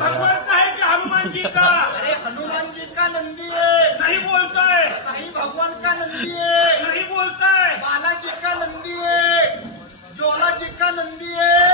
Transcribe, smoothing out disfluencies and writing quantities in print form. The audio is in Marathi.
भगवान का है कि हनुमान जी का? अरे हनुमान जी का नंदी है। नहीं बोलता है। साईं भगवान का नंदी है। नहीं बोलता है। बालाजी का नंदी है। ज्वाला जी का नंदी है।